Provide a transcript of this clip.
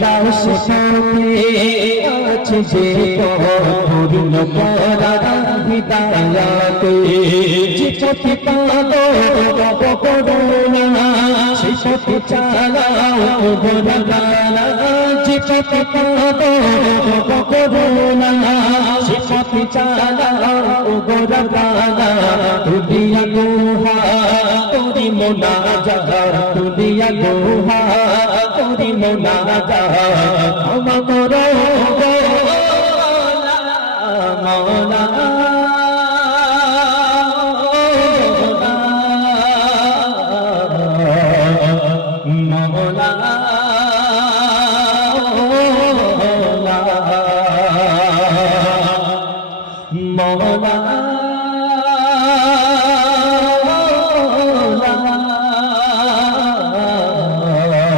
যাও সেটাতে আছে যে পূর্ণ করা হিদায়াতে যে পথে পাবো করুণা সে পথে চালাও গোরাগানা যে পথে পাবো করুণা সে পথে চালাও গোরাগানা দুনিয়া গোহা তোরি মোনাজাত দুনিয়া গোহা তোরি মোনাজাত ক্ষমা করো মওলা মওলা